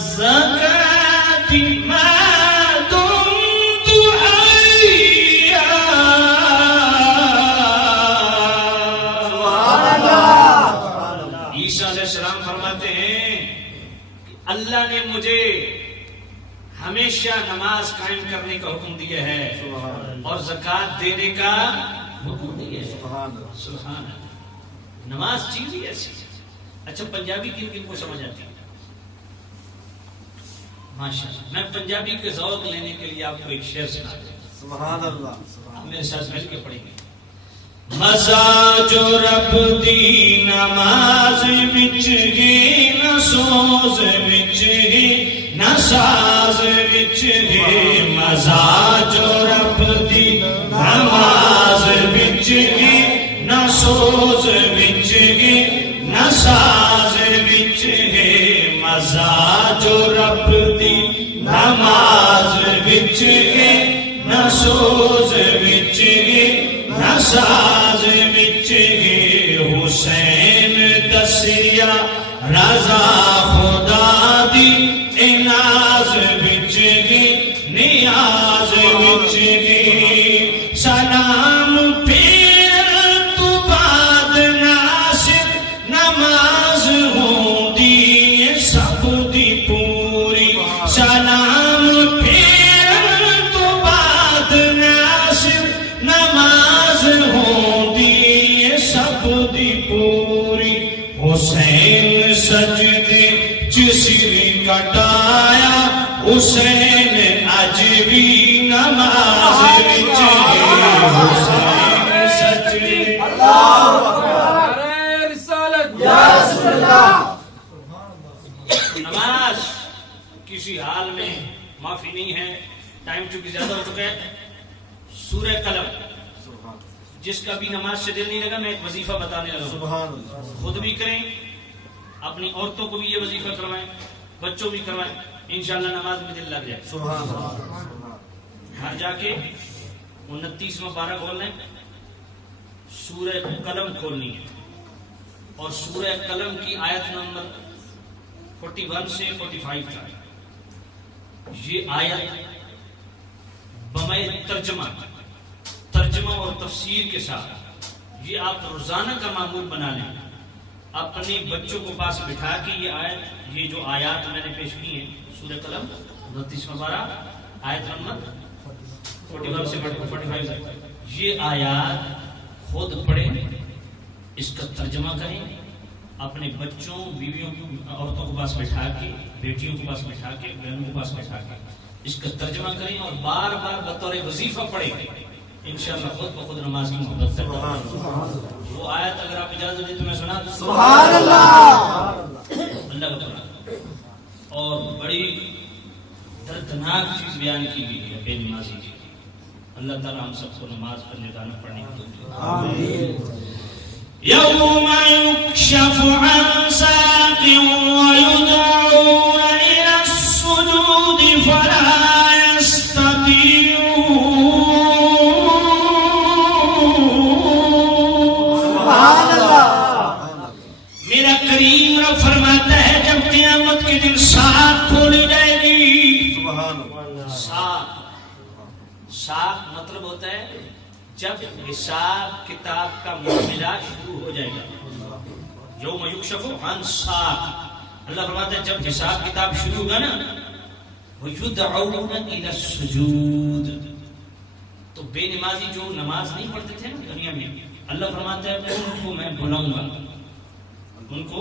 والزكاة ما دمت حيا. سبحان اللہ. عیسیٰ علیہ السلام فرماتے ہیں کہ اللہ نے مجھے ہمیشہ نماز قائم کرنے کا حکم دیا ہے اور زکوٰۃ دینے کا حکم دیا ہے. سبحان اللہ. سبحان اللہ. نماز چیز ہی ایسی ہے. اچھا پنجابی کن کن کو سمجھ آتی ہے؟ ماشاء اللہ. میں پنجابی کے ذوق لینے کے لیے آپ کو ایک شعر سنا دوں. سبحان اللہ. آپ میرے ساتھ مل کے پڑھیں گے. مزہ جو رب دی نماز وچ ہے نہ سوز وچ ہے نہ ساز وچ ہے. مزہ جو رب دی نماز وچ ہے نہ سوز وچ ہے نہ ساز وچ ہے. مزہ جو رب دی نماز وچ ہے نہ سوز وچ ہے نہ ساز وچ ہے. حسین دسیا رضا خدا دی اناز وچ ہے نیاز وچ ہے. سلام پھر تو بعد ناصر نماز ہوندی ہے سب دی پوری. سلام پھر تو بعد ناصر نماز ہوندی ہے سب دی پوری. حسین سجدے چ سر کٹایا حسین اج بھی نماز وچ ہے. حسین سجدے نعرہ رسالت یا رسول اللہ. نماز کسی حال میں معافی نہیں ہے. ٹائم چونکہ زیادہ ہو چکا ہے. سورہ قلم جس کا بھی نماز سے دل نہیں لگا میں ایک وظیفہ بتانے لگا. سبحان اللہ. خود بھی کریں, اپنی عورتوں کو بھی یہ وظیفہ کروائیں, بچوں بھی کروائیں. انشاءاللہ نماز میں دل لگ جائے. سبحان اللہ. گھر جا کے 29واں پارہ کھول لیں, سورہ قلم کھولنی ہے اور سورہ قلم کی آیت نمبر 41 سے 45 تک. یہ آیت بمائے ترجمہ اور تفسیر کے ساتھ یہ آپ روزانہ کا معمول بنا لیں. اپنے بچوں کو پاس بٹھا کے یہ آیت, یہ جو آیات میں نے پیش کی ہیں سورہ قلم 29واں پارہ آیت نمبر 41 سے 45 تک, یہ آیات خود پڑھیں, اس کا ترجمہ کریں, اپنے بچوں بیویوں عورتوں کو پاس بٹھا کے, بیٹیوں کو پاس بٹھا کے, بہنوں کو پاس بٹھا کے اس کا ترجمہ کریں اور بار بار بطور وظیفہ پڑھیں. انشاءاللہ خود بخود نماز کی محبت سے وہ آیت اگر آپ اجازت دیں تو میں سنا دوں. سبحان اللہ. اللہ کا قرآن اور بڑی دردناک چیز بیان کی گئی ہے بے نمازی کی. اللہ تعالی ہم سب کو نماز پڑھنے دانا پڑھنے کی توفیق. آمین. يوم يكشف عن ساق ويدعون إلى السجود فلا يستطيعون. سبحان اللہ. میرا کریم رب فرماتا ہے جب قیامت کے دن ساق کھولی جائے گی. سبحان اللہ. ساق مطلب ہوتا ہے جب حساب کتاب کا معاملہ شروع ہو جائے گا. یوم یکشف عن ساق, اللہ فرماتا ہے جب حساب کتاب شروع ہوگا نا وَيُدْعَوْنَ إِلَى السُّجُودِ, تو بے نمازی جو نماز نہیں پڑھتے تھے نا دنیا میں, اللہ فرماتا ہے ان کو میں بلاؤں گا, ان کو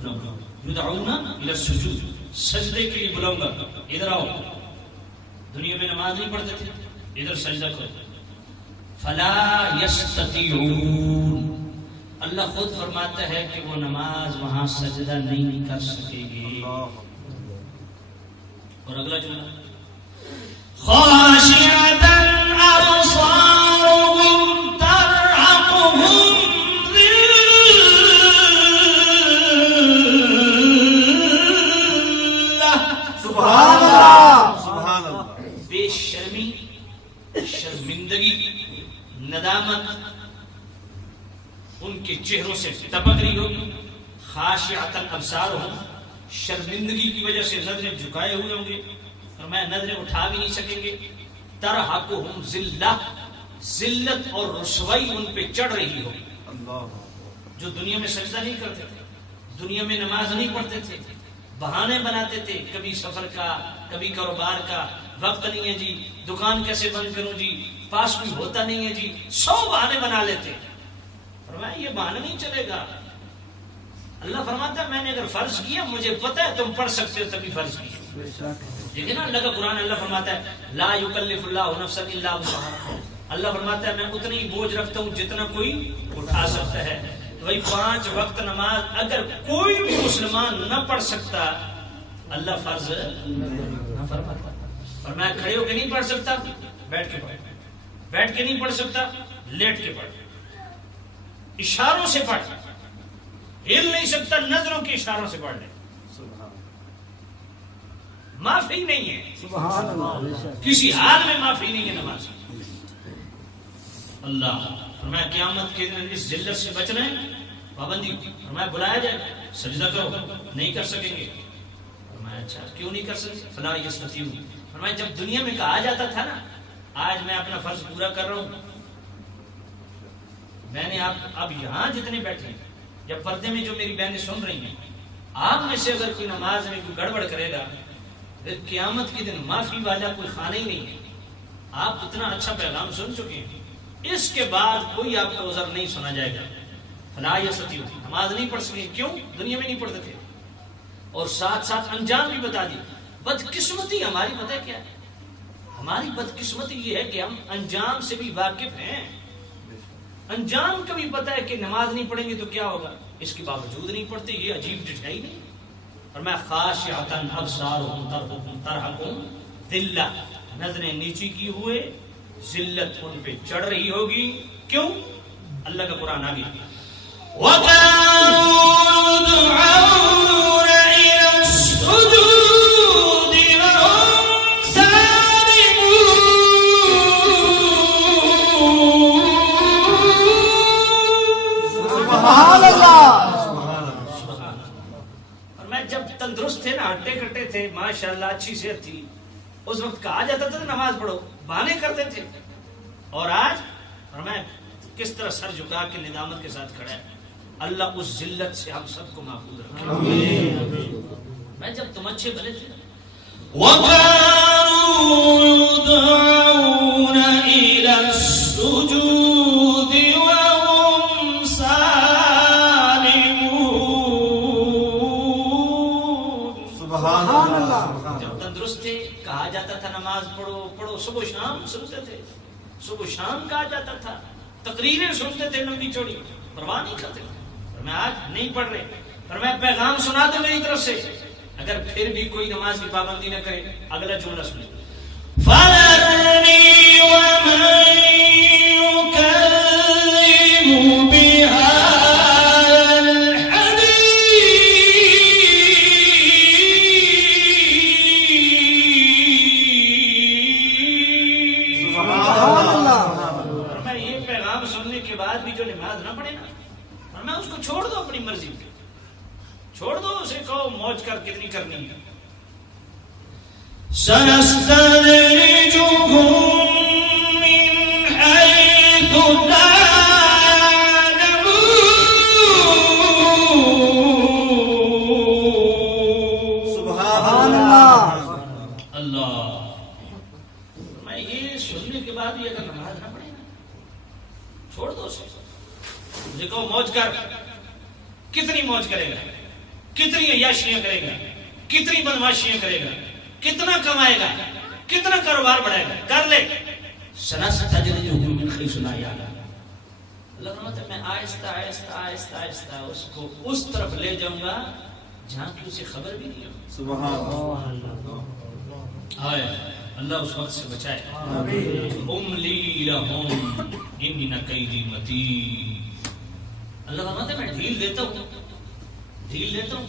بلاؤں گا. یدعون الی السجود, سجدے کے لیے بلاؤں گا. ادھر آؤ, دنیا میں نماز نہیں پڑھتے تھے, ادھر سجدہ کرو. فلا یستطیعون, اللہ خود فرماتا ہے کہ وہ نماز وہاں سجدہ نہیں کر سکے گی. اور اگلا جملہ خاشعۃ ابصارهم ترهقهم ذلہ. سبحان اللہ. سبحان اللہ. بے شرمی, شرمندگی, ندامت ان کے چہروں سے ٹپک رہی ہوگی. خاشعۃ ابصارهم, شرمندگی کی وجہ سے نظریں جھکائے ہوئے ہوں گے اور میں نظریں اٹھا بھی نہیں سکیں گے. ترحقهم ذلہ, ذلت اور رسوائی ان پہ چڑھ رہی ہوگی. اللہ. جو دنیا میں سجدہ نہیں کرتے تھے, دنیا میں نماز نہیں پڑھتے تھے, بہانے بناتے تھے, کبھی سفر کا, کبھی کاروبار کا, وقت نہیں ہے جی, دکان کیسے بند کروں جی, پاس کوئی ہوتا نہیں ہے جی, 100 بہانے بنا لیتے. فرمایا یہ بہانہ نہیں چلے گا. اللہ فرماتا ہے میں نے اگر فرض کیا مجھے پتہ ہے تم پڑھ سکتے ہو تبھی فرض کیا. دیکھیں نا اللہ کا قرآن, اللہ فرماتا ہے لا یکلف اللہ نفسا الا وسعها. اللہ فرماتا ہے میں اتنا ہی بوجھ رکھتا ہوں جتنا کوئی اٹھا سکتا ہے. وہی 5 وقت نماز اگر کوئی بھی مسلمان نہ پڑھ سکتا اللہ فرض نہ فرماتا. فرمایا کھڑے ہو کے نہیں پڑھ سکتا بیٹھ کے پڑھ, بیٹھ کے نہیں پڑھ سکتا لیٹ کے پڑھ, اشاروں سے پڑھ, ہل نہیں سکتا نظروں کے اشاروں سے پڑھ لے. معافی نہیں ہے, سبحان اللہ. کسی حال میں معافی نہیں ہے نماز. اللہ فرمایا قیامت کے دن اس ذلت سے بچنا ہے پابندی. فرمایا بلایا جائے سجدہ کرو, نہیں کر سکیں گے. فرمایا اچھا کیوں نہیں کر سکتے؟ فلا یستطیعون. فرمایا جب دنیا میں کہا جاتا تھا نا آج میں اپنا فرض پورا کر رہا ہوں, میں نے اب یہاں جتنے بیٹھے ہیں یا پردے میں جو میری بہنیں سن رہی ہیں, آپ میں سے اگر کوئی نماز میں کوئی گڑبڑ کرے گا پھر قیامت کے دن معافی والا کوئی خانہ ہی نہیں ہے. آپ اتنا اچھا پیغام سن چکے ہیں, اس کے بعد کوئی آپ کا عذر نہیں سنا جائے گا. فلا یستطیعون, نماز نہیں پڑھ سکے. کیوں؟ دنیا میں نہیں پڑھتے تھے. اور ساتھ ساتھ انجام بھی بتا دی. بدقسمتی ہماری پتہ ہے کیا ہے؟ ہماری بدقسمتی یہ ہے کہ ہم انجام سے بھی واقف ہیں. انجام کا بھی پتہ ہے کہ نماز نہیں پڑھیں گے تو کیا ہوگا, اس کے باوجود نہیں پڑھتے. یہ عجیب ڈٹھائی نہیں. اور میں خاشعۃ ابصارہم ترہقہم ذلہ, نظریں نیچی کی ہوئے ذلت ان پہ چڑھ رہی ہوگی. کیوں؟ اللہ کا قرآن آگے وَكَانُوا يُدْعَوْنَ إِلَى السُّجُودِ وَهُمْ سَالِمُونَ. سبحان اللہ. اور میں جب تندرست تھے نا, ہٹے کٹے تھے, ماشاءاللہ اچھی صحت تھی, اس وقت کہا جاتا تھا نماز پڑھو, بہانے کرتے تھے. اور آج فرمایا کس طرح سر جھکا کے ندامت کے ساتھ کھڑا ہے. اللہ اس ذلت سے ہم سب کو محفوظ رکھے. میں جب تم اچھے بنے تھے وَكَانُوا يُدْعَوْنَ إِلَى السُّجُودِ وَهُمْ سَالِمُونَ. سبحان اللہ. جب تندرست تھے کہا جاتا تھا نماز پڑھو پڑھو, صبح و شام سنتے تھے, صبح و شام کہا جاتا تھا, تقریریں سنتے تھے لمبی چوڑی, پرواہ نہیں کرتے تھے. میں آج نہیں پڑھ رہے, پر میں پیغام سنا دوں میری طرف سے, اگر پھر بھی کوئی نماز کی پابندی نہ کرے اگلا جملہ سنیں فَذَرْنِي وَمَن يُكَذِّبُ بِهَذَا الْحَدِيثِ. سبحان اللہ. اور میں یہ پیغام سننے کے بعد بھی جو نماز نہ پڑھے نا, اور میں اس کو چھوڑ دو اپنی مرضی پہ, چھوڑ دو, اسے کہو موج کر کتنی کرنی ہے. سَنَسْتَدْرِجُهُم مِّنْ حَيْثُ لَا يَعْلَمُونَ. سبحان اللہ. اللہ. میں یہ سننے کے بعد بھی اگر نماز نہ پڑھے نا, چھوڑ دو اسے, مجھے کہو موج کر, کتنی موج کرے گا, کتنی عیاشیاں کرے گا, کتنی بدماشیاں کرے گا, کتنا کمائے گا, کتنا کاروبار بڑھائے گا, کر لے. سنستدرجهم من حيث لا يعلمون. اللہ فرماتا ہے میں آہستہ آہستہ آہستہ آہستہ اس کو اس طرف لے جاؤں گا جہاں کی اسے خبر بھی نہیں ہوگی. سبحان اللہ. آئے اللہ اس وقت سے بچائے. املی لہم ان کیدی متین. اللہ فرماتا ہے میں ڈھیل دیتا ہوں, ڈھیل دیتا ہوں,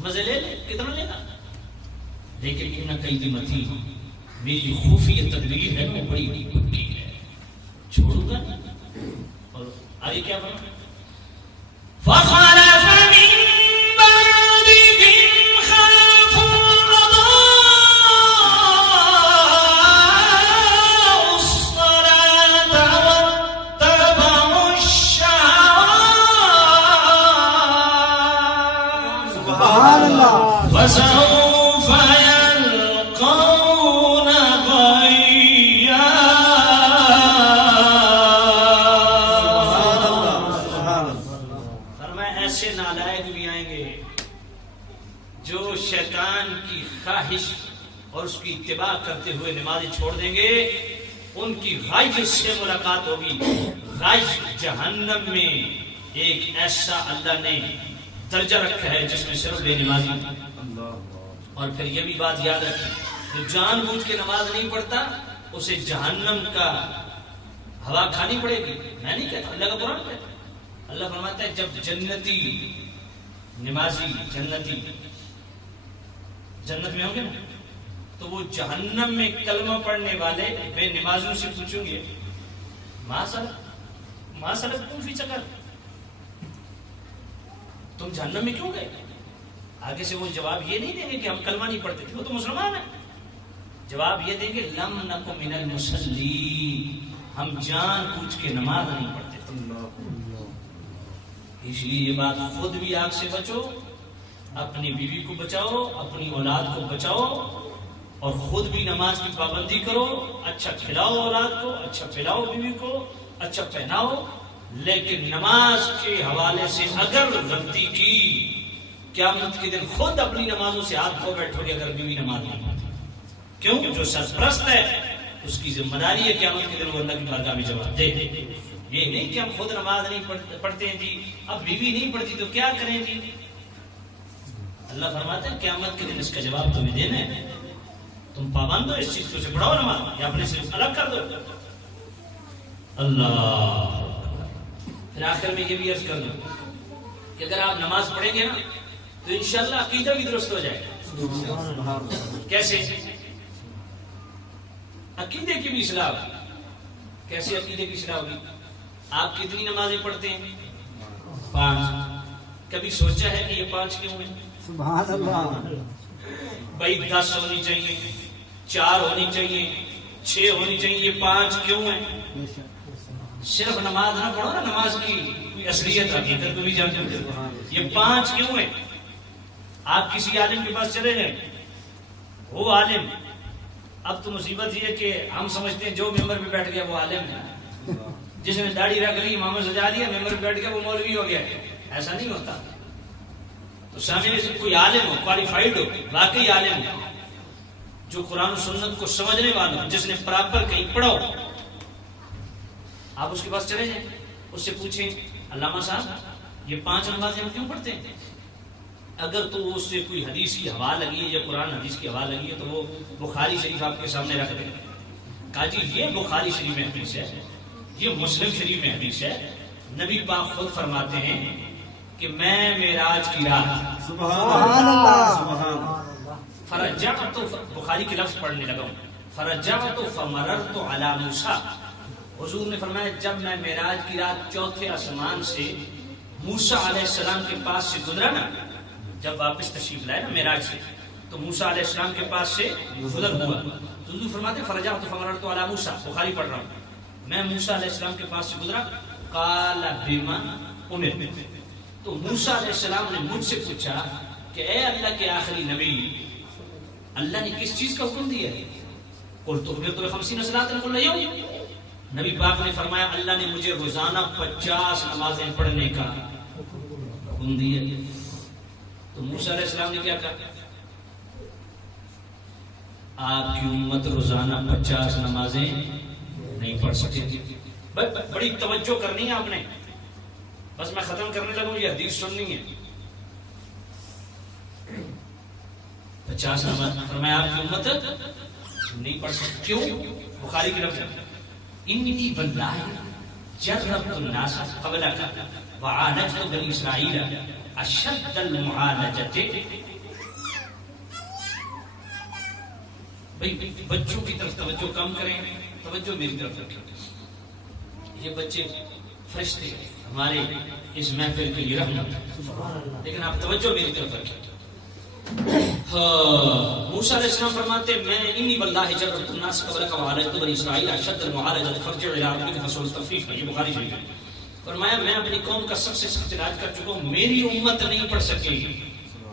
مزے لے لے, کتنا لے گا, لیکن ان کیدی متین, میری خفیہ تدبیر ہے وہ بڑی پکی ہے, چھوڑوں گا. اور آگے کیا فرمایا فَخَلَفَ مِن بَعْدِهِمْ خَلْفٌ أَضَاعُوا الصَّلَاةَ وَاتَّبَعُوا الشَّهَوَاتِ. سبحان اللہ. فَسَوْفَ يَلْقَوْنَ غَيًّا. سبحان اللہ. اتباع کرتے ہوئے نمازیں چھوڑ دیں گے ان کی غیظ سے ملاقات ہوگی. غیظ جہنم میں ایک ایسا اللہ نے درجہ رکھا ہے جس میں صرف بے نمازی. اور پھر یہ بھی بات یاد رکھیں جو جان بوجھ کے نماز نہیں پڑھتا اسے جہنم کا ہوا کھانی پڑے گی. میں نہیں کہتا, اللہ کا قرآن کہتا ہے. اللہ فرماتا ہے جب جنتی نمازی جنتی جنت میں ہوں گے نا تو وہ جہنم میں کلمہ پڑھنے والے بے نمازیوں سے پوچھیں گے ما سلککم فی سقر, تم جہنم میں کیوں گئے؟ آگے سے وہ جواب یہ نہیں دیں گے کہ ہم کلمہ نہیں پڑھتے تھے, وہ تو مسلمان ہیں. جواب یہ دیں گے لم نک من المصلین, ہم جان بوجھ کے نماز نہیں پڑھتے تھے. اس لیے یہ بات خود بھی آگ سے بچو, اپنی بیوی کو بچاؤ, اپنی اولاد کو بچاؤ, اور خود بھی نماز کی پابندی کرو. اچھا کھلاؤ اولاد کو, اچھا پلاؤ بیوی کو, اچھا پہناؤ, لیکن نماز کے حوالے سے اگر غلطی کی قیامت کے دن خود اپنی نمازوں سے ہاتھ دھو بیٹھو گے. اگر بیوی نماز نہیں پڑھتی کیوں؟ جو سرپرست ہے اس کی ذمہ داری ہے قیامت کے دن وہ اللہ کی بارگاہ میں جواب دے. یہ نہیں کہ ہم خود نماز نہیں پڑھتے ہیں جی, اب بیوی نہیں پڑھتی تو کیا کریں جی. اللہ فرماتے ہیں قیامت کے دن اس کا جواب تمہیں دینا ہے. تم پابند ہو اس چیز کو, سے پڑھاؤ نماز یا اپنے سے الگ کر دو. اللہ. پھر آخر میں یہ بھی عرض کر دوں کہ اگر آپ نماز پڑھیں گے نا تو انشاءاللہ عقیدہ بھی درست ہو جائے گا. کیسے؟ عقیدے کی بھی اصلاح ہوگی. کیسے عقیدے کی اصلاح ہوگی؟ آپ کتنی نمازیں پڑھتے ہیں؟ 5. کبھی سوچا ہے کہ یہ 5 کیوں ہیں؟ سبحان اللہ. بھائی 10 ہونی چاہیے, 4 ہونی چاہیے, 6 ہونی چاہیے, یہ 5 کیوں ہیں؟ صرف نماز نہ پڑھو نا, نماز کی کوئی اصلیت حقیقت کو بھی جانتے ہو. یہ 5 کیوں ہیں؟ آپ کسی عالم کے پاس چلے جائیں, وہ عالم, اب تو مصیبت یہ ہے کہ ہم سمجھتے ہیں جو ممبر پہ بیٹھ گیا وہ عالم ہے, جس نے داڑھی رکھ لی, امامت سجا لیا, ممبر پہ بیٹھ گیا وہ مولوی ہو گیا. ایسا نہیں ہوتا. تو سامنے سے کوئی عالم ہو, کوالیفائڈ ہو, واقعی عالم ہو, جو قرآن و سنت کو سمجھنے والا ہو, جس نے پراپر کہیں پڑھا ہو, آپ اس کے پاس چلے جائیں, اس سے پوچھیں علامہ صاحب یہ 5 نمازیں ہم کیوں پڑھتے ہیں؟ اگر تو اس سے کوئی حدیث کی ہوا لگی ہے یا قرآن حدیث کی ہوا لگی ہے تو وہ بخاری شریف آپ کے سامنے رکھ دیں. کہا جی یہ بخاری شریف میں حدیث ہے, یہ مسلم شریف میں حدیث ہے. نبی پاک خود فرماتے ہیں کہ میں معراج کی رات سبحان اللہ. فرجعت, بخاری کے لفظ پڑھنے لگا ہوں, فرجعت فمررت علی موسیٰ. حضور نے فرمایا جب میں معراج کی رات 4تھے آسمان سے موسیٰ علیہ السلام کے پاس سے گزرا نا, جب واپس تشریف لائے نا معراج سے, تو موسیٰ علیہ السلام کے پاس سے گزر ہوا. تو حضور فرماتے ہیں فرجعت فمررت علی موسیٰ, بخاری پڑھ رہا ہوں, میں موسیٰ علیہ السلام کے پاس سے گزرا. قال بما امرت, تو موسیٰ علیہ السلام نے مجھ سے پوچھا کہ اے اللہ کے آخری نبی, اللہ نے کس چیز کا حکم دیا ہے؟ قلت امرت ب50 صلاۃ کل یوم. نبی پاک نے فرمایا اللہ نے مجھے روزانہ 50 نمازیں پڑھنے کا حکم دیا. تو موسیٰ علیہ السلام نے کیا کہا؟ آپ کی امت روزانہ 50 نمازیں نہیں پڑھ سکے. بڑی توجہ کرنی ہے آپ نے, بس میں ختم کرنے لگوں, یہ حدیث سننی ہے. 50 نماز فرمایا آپ کی امت نہیں پڑھ سکتی. کیوں؟ بخاری کی لفظ انی واللہ جربت الناس قبلک وعالجت بنی اسرائیل اشد المعالجت. بچوں کی طرف توجہ کم کریں, توجہ میری طرف رکھیں. یہ بچے فرشتے ہمارے اس محفل کے لیے رحمت ہے, لیکن آپ توجہ میری طرف رکھیں. موسیٰ علیہ السلام فرماتے ہیں میں انی واللہ جربت الناس قبلک وعالجت بنی اسرائیل اشد المعالجت فارجع الی ربک فاسأل التخفیف. یہ بخاری شریف ہے. فرمایا میں اپنی قوم کا سب سے سخت علاج کر چکا ہوں, میری امت نہیں پڑھ سکی.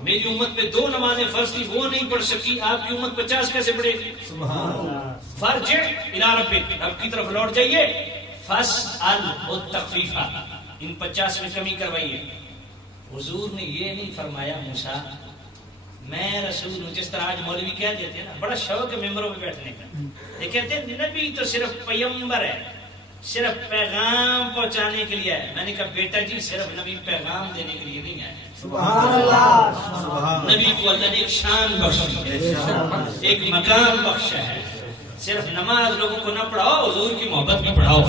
میری امت پہ 2 نمازیں فرض تھی وہ نہیں پڑھ سکی, آپ کی امت 50 کیسے پڑھے گی؟ فارجع الی ربک, رب کی طرف لوٹ جائیے. فاسأل التخفیف, ان 50 میں کمی کروائیے. حضور نے یہ نہیں فرمایا موسیٰ میں رسول ہوں، جس طرح آج مولوی کہہ دیتے ہیں نا، بڑا شوق ہے ممبروں پہ بیٹھنے کا، یہ کہتے ہیں نبی تو صرف پیغمبر ہے، صرف پیغام پہنچانے کے لیے ہے۔ میں نے کہا بیٹا جی صرف نبی پیغام دینے کے لیے نہیں آئے، سبحان اللہ، نبی کو اللہ نے ایک شان بخشی ہے، ایک مقام بخشا ہے۔ صرف نماز لوگوں کو نہ پڑھاؤ، حضور کی محبت بھی پڑھاؤ۔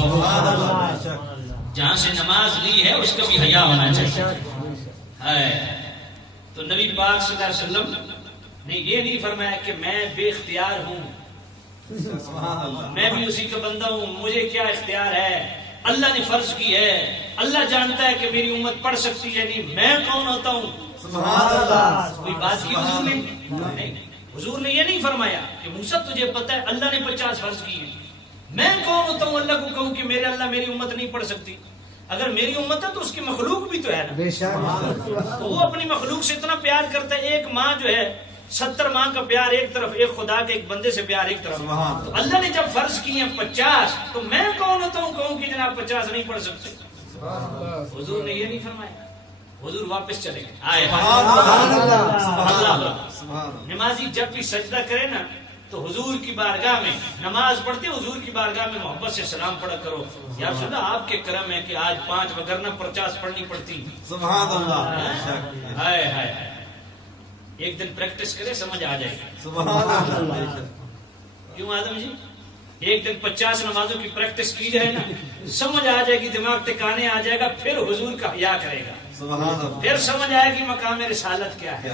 جہاں سے نماز لی ہے اس کا بھی حیا ہونا چاہیے ہے۔ تو نبی پاک صلی اللہ علیہ وسلم نے یہ نہیں فرمایا کہ میں بے اختیار ہوں، میں بھی اسی کا بندہ ہوں، مجھے کیا اختیار ہے، اللہ نے فرض کی ہے، اللہ جانتا ہے کہ میری امت پڑھ سکتی ہے نہیں، میں کون ہوتا ہوں؟ سبحان اللہ، کوئی بات کی حضور نے نہیں، حضور نے یہ نہیں فرمایا کہ موسیٰ تجھے پتہ ہے اللہ نے 50 فرض کی ہیں، میں کون ہوتا ہوں اللہ کو کہوں کہ میرے اللہ میری امت نہیں پڑھ سکتی؟ اگر میری امت ہے تو اس کی مخلوق بھی تو ہے نا، بے شک، تو وہ اپنی مخلوق سے اتنا پیار کرتا ہے۔ ایک ماں جو ہے 70 ماں کا پیار ایک طرف، ایک خدا کے ایک بندے سے پیار ایک طرف، تو اللہ نے جب فرض کی ہیں 50 تو میں کون ہوتا ہوں کہوں کہ جناب 50 نہیں پڑھ سکتے؟ حضور نے یہ نہیں فرمایا، حضور واپس چلے گئے آئے نمازی جب بھی سجدہ کرے نا تو حضور کی بارگاہ میں نماز پڑھتے، حضور کی بارگاہ میں محبت سے سلام پڑھا کرو، یا رسول اللہ آپ کے کرم ہے کہ آج 5 وگرنہ 50 پڑھنی پڑتی۔ سبحان اللہ، ہائے ہائے، ایک دن پریکٹس کرے سمجھ آ جائے گی۔ سبحان اللہ، کیوں آدم جی؟ ایک دن 50 نمازوں کی پریکٹس کی جائے نا، سمجھ آ جائے گی، دماغ ٹکانے آ جائے گا، پھر حضور کا حیا کرے گا، سبحان اللہ، پھر سمجھ آئے گی مقام رسالت کیا ہے۔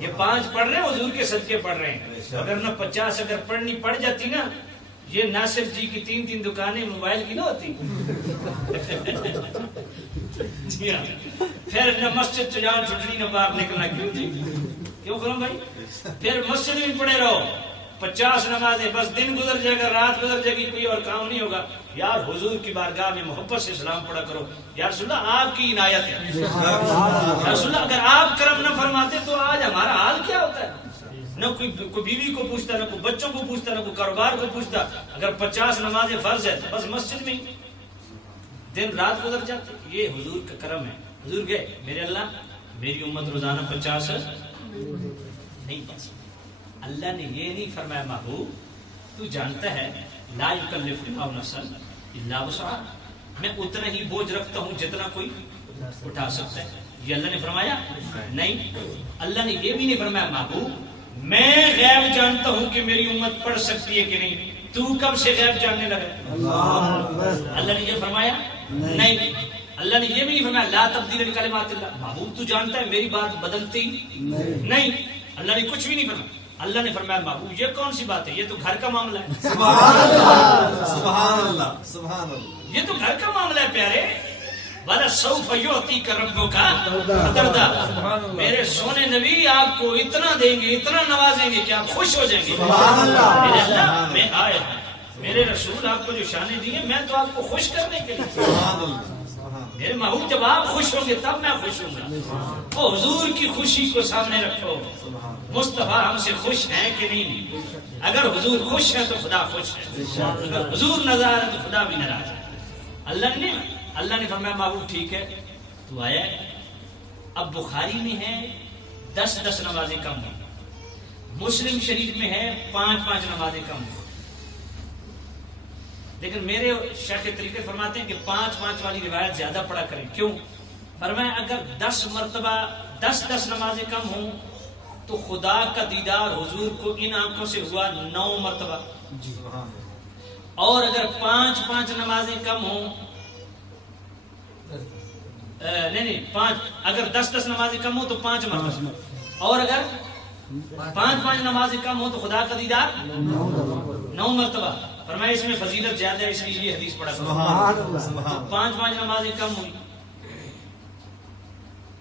یہ 5 پڑھ رہے ہیں، حضور کے صدقے پڑھ رہے ہیں، اگر نہ 50 اگر پڑھنی پڑ جاتی نا، یہ ناصر جی کی 3 دکانیں موبائل کی نہ ہوتی جی ہاں، پھر نہ مسجد تو جان چھٹنی نہ باہر نکلنا، کیوں جی کیوں کروں بھائی؟ پھر مسجد میں پڑے رہو 50 نمازیں، بس دن گزر جائے گا، رات گزر جائے گی، کوئی اور کام نہیں ہوگا۔ یار حضور کی بارگاہ میں محبت سے سلام پڑھا کرو، یا رسول اللہ آپ کی عنایت ہے، یا رسول اللہ اگر آپ کرم نہ فرماتے تو آج ہمارا حال کیا ہوتا ہے؟ نہ کوئی بیوی کو پوچھتا، نہ کوئی بچوں کو پوچھتا، نہ کوئی کاروبار کو پوچھتا۔ اگر 50 نمازیں فرض ہے تو بس مسجد میں دن رات گزر جاتے۔ یہ حضور کا کرم ہے۔ حضور گئے، میرے اللہ میری امت روزانہ 50 نہیں پڑھ سکتی۔ اللہ نے یہ نہیں فرمایا محبوب تو جانتا ہے لا یکلف اللہ نفسا الا وسعہا، میں اتنا ہی بوجھ رکھتا ہوں جتنا کوئی اٹھا سکتا ہے۔ یہ اللہ نے فرمایا نہیں۔ اللہ نے یہ بھی نہیں فرمایا محبوب میں غیب جانتا ہوں کہ میری امت پڑھ سکتی ہے کہ نہیں، تو کب سے غیب جاننے لگا؟ اللہ نے یہ فرمایا نہیں۔ اللہ نے یہ بھی نہیں فرمایا لا تبدیل لکلمات اللہ، محبوب تو جانتا ہے میری بات بدلتی نہیں۔ اللہ نے کچھ بھی نہیں فرمایا۔ اللہ نے فرمایا محبوب یہ کون سی بات ہے، یہ تو گھر کا معاملہ ہے۔ سبحان اللہ، سبحان اللہ، سبحان اللہ، یہ تو گھر کا معاملہ ہے پیارے۔ وَلَسَوْفَ يُعْطِيكَ رَبُّكَ فَتَرْضَىٰ، میرے سونے نبی آپ کو اتنا دیں گے، اتنا نوازیں گے کہ آپ خوش ہو جائیں گے۔ سبحان اللہ، میرے اللہ میں آئے ہیں، میرے رسول آپ کو جو شانیں دی ہیں میں تو آپ کو خوش کرنے کے لیے، سبحان اللہ، میرے محبوب جب آپ خوش ہوں گے تب میں خوش ہوں گا۔ وہ حضور کی خوشی کو سامنے رکھو، مصطفیٰ ہم سے خوش ہیں کہ نہیں؟ اگر حضور خوش ہے تو خدا خوش ہے، اگر حضور ناراض ہے تو خدا بھی ناراض ہے۔ اللہ نے فرمایا محبوب ٹھیک ہے تو آیا ہے۔ اب بخاری میں ہے 10 نمازیں کم ہیں، مسلم شریف میں ہے 5 نمازیں کم ہیں، لیکن میرے شیخ طریقے فرماتے ہیں کہ 5 والی روایت زیادہ پڑھا کریں۔ کیوں؟ فرمایا اگر 10 مرتبہ 10 نمازیں کم ہوں تو خدا کا دیدار حضور کو ان آنکھوں سے ہوا 9 مرتبہ، اور اگر 5 نمازیں کم ہوں، نہیں 5، اگر 10 نمازیں کم ہوں تو 5 مرتبہ، اور اگر 5 نمازیں کم ہوں تو خدا کا دیدار 9 مرتبہ۔ فرمایا اس میں فضیلت زیادہ ہے، اس لیے یہ حدیث پڑھا کرو۔ 5 نمازیں کم ہوئی،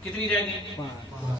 کتنی رہ گئی؟